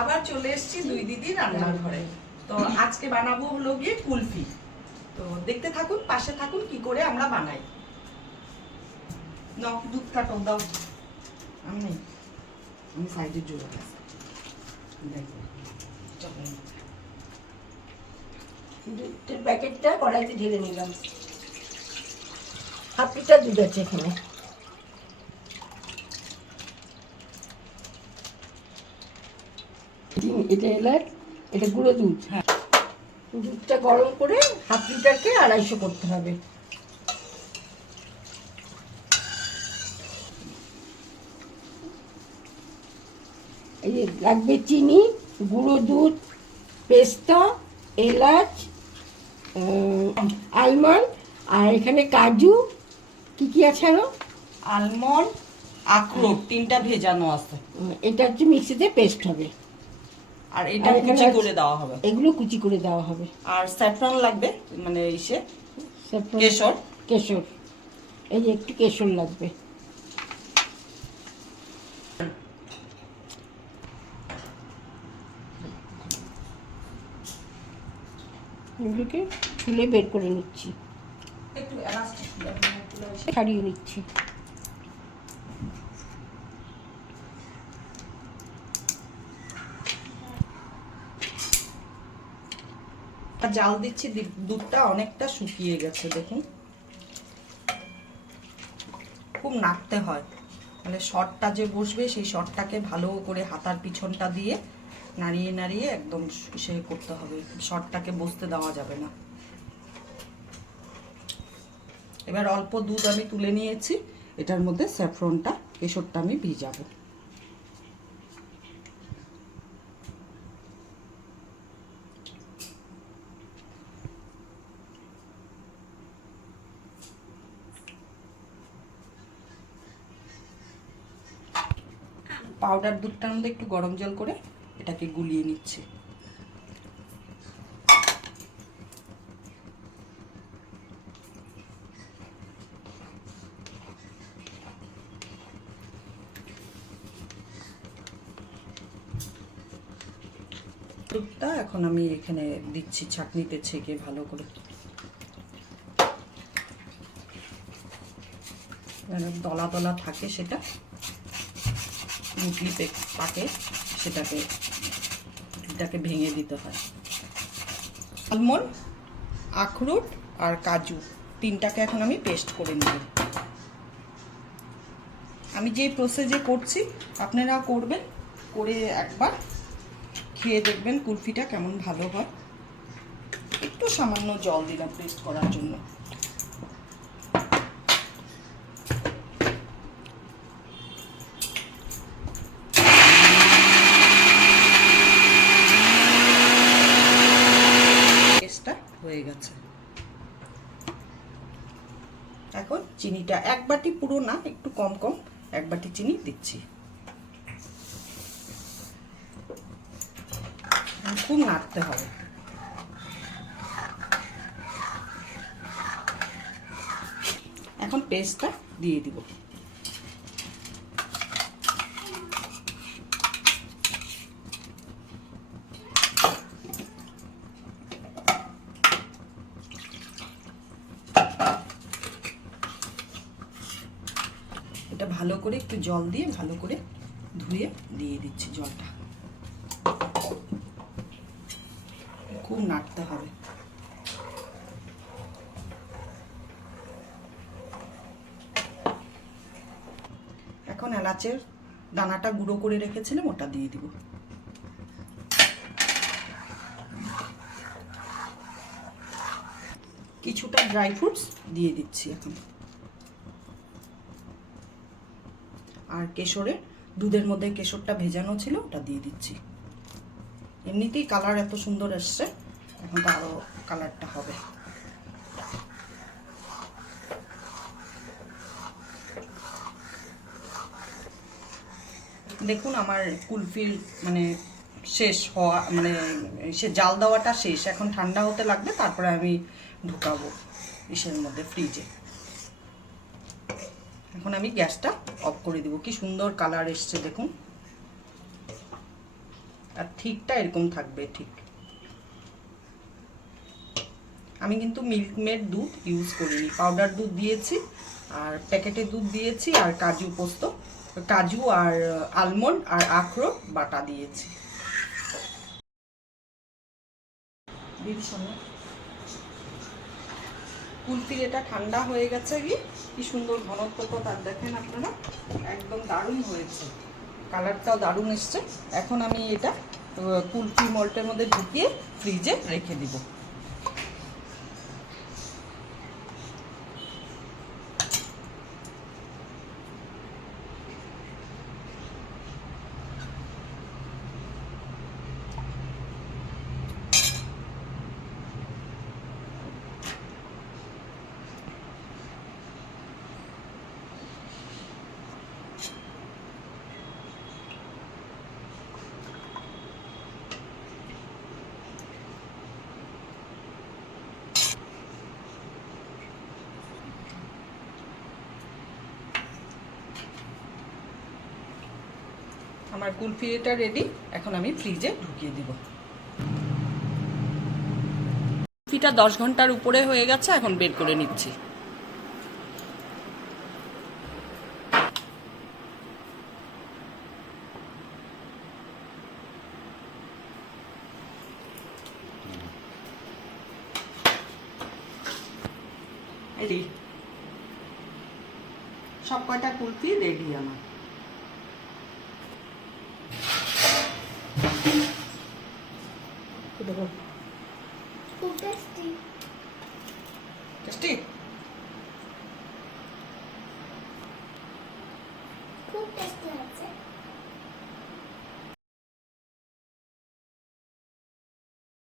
আবার চলে এসেছি দুই দিদি রান্নার ঘরে তো আজকে বানাবো হলো গিয়ে কুলফি। তো দেখতে থাকুন, পাশে থাকুন, কি করে আমরা বানাই। নাও দুধ কাটো দাও। আমি আমি সাইডে আছে। দেখো। দুধের প্যাকেটটা কড়াইতে ঢেলে নিলাম। হাফ লিটার দুধ আছে এখানে। চিনি, এটা এলাচ এটা গুঁড়ো দুধ। হ্যাঁ। দুধটা গরম করে হাফ লিটারকে আড়াইশো করতে হবে। এই লাগবে চিনি গুঁড়ো দুধ পেস্তা এলাচ আলমন্ড আর এখানে কাজু। কি কি আছে আরও? আলমন্ড আখরোট তিনটা ভেজানো আছে। এটা হচ্ছে মিক্সিতে পেস্ট হবে। আর এটা কুচি করে দেওয়া হবে। এগুলো কুচি করে দেওয়া হবে। আর স্যাফরন লাগবে মানে ইসে কেশর। কেশর। এই যে একটু কেশর লাগবে। এগুলোকে ছুলে বের করে নিচ্ছি। একটু ছাড়িয়ে নিচ্ছি। জাল দিচ্ছি দুধটা অনেকটা শুকিয়ে গেছে, দেখুন। খুব নাড়তে হয়। মানে শটটা যে বসবে, সেই শটটাকে ভালো করে হাতার পিছনটা দিয়ে নাড়িয়ে নাড়িয়ে একদম সে করতে হবে। শটটাকে বসতে দেওয়া যাবে না। এবার অল্প দুধ আমি তুলে নিয়েছি। এটার মধ্যে স্যাফরনটা, কেশরটা আমি ভিজাবো। পাউডার দুধটার মধ্যে একটু গরম জল করে এটাকে গুলিয়ে নিচ্ছে। দুধটা এখন আমি এখানে দিচ্ছি ছাঁকনিতে ছেঁকে ভালো করে। দলা দলা থাকে সেটা। মুটলি পাকে, সেটাকে, এটাকে ভেঙে দিতে হয়। আলমন্ড, আখরোট আর কাজু তিনটাকে এখন আমি পেস্ট করে নেব। আমি যে প্রসেসে করছি, আপনারা করবেন, করে একবার খেয়ে দেখবেন কুলফিটা কেমন ভালো হয়। একটু সামান্য জল দিলাম পেস্ট করার জন্য পেস্টটা হয়ে গেছে। এখন চিনিটা এক বাটি পুরো না, একটু কম কম এক বাটি চিনি দিচ্ছি। খুব নাড়তে হবে। এখন পেস্টটা দিয়ে দিব এটা ভালো করে একটু জল দিয়ে ভালো করে ধুয়ে দিয়ে দিচ্ছি জলটা। খুব নাড়তে হবে। এখন এলাচের দানাটা গুঁড়ো করে রেখেছিলাম, ওটা দিয়ে দিব। কিছুটা ড্রাই ফ্রুটস দিয়ে দিচ্ছি এখন। আর কেশরে দুধের মধ্যে কেশরটা ভেজানো ছিল, ওটা দিয়ে দিচ্ছি। এমনিতেই কালার এত সুন্দর এসছে, এখন তো আরও কালারটা হবে। দেখুন আমার কুলফির মানে শেষ হওয়া মানে সে জাল দেওয়াটা শেষ, এখন ঠান্ডা হতে লাগবে, তারপরে আমি ঢুকাবো ইসের মধ্যে ফ্রিজে এখন আমি গ্যাসটা অফ করে দিব। কি সুন্দর কালার এসছে, দেখুন। আর ঠিকটা এরকম থাকবে, ঠিক। আমি কিন্তু মিল্কমেড দুধ ইউজ করিনি। পাউডার দুধ দিয়েছি, আর প্যাকেটে দুধ দিয়েছি, আর কাজু পোস্ত, কাজু আর আলমন্ড আর আখরো বাটা দিয়েছি। দিদি কুলফির এটা ঠান্ডা হয়ে গেছে কি কি সুন্দর ঘনত্বটা তার, দেখেন আপনারা, একদম দারুণ হয়েছে। কালারটাও দারুণ এসছে। এখন আমি এটা কুলফি মল্টের মধ্যে ঢুকিয়ে ফ্রিজে রেখে দিব। আমার কুলফি এটা রেডি এখন আমি ফ্রিজে ঢুকিয়ে দিব। কুলফিটা দশ ঘণ্টার উপরে হয়ে গেছে, এখন বের করে নিচ্ছি। রেডি সব কয়টা কুলফি রেডি আমার? দেখো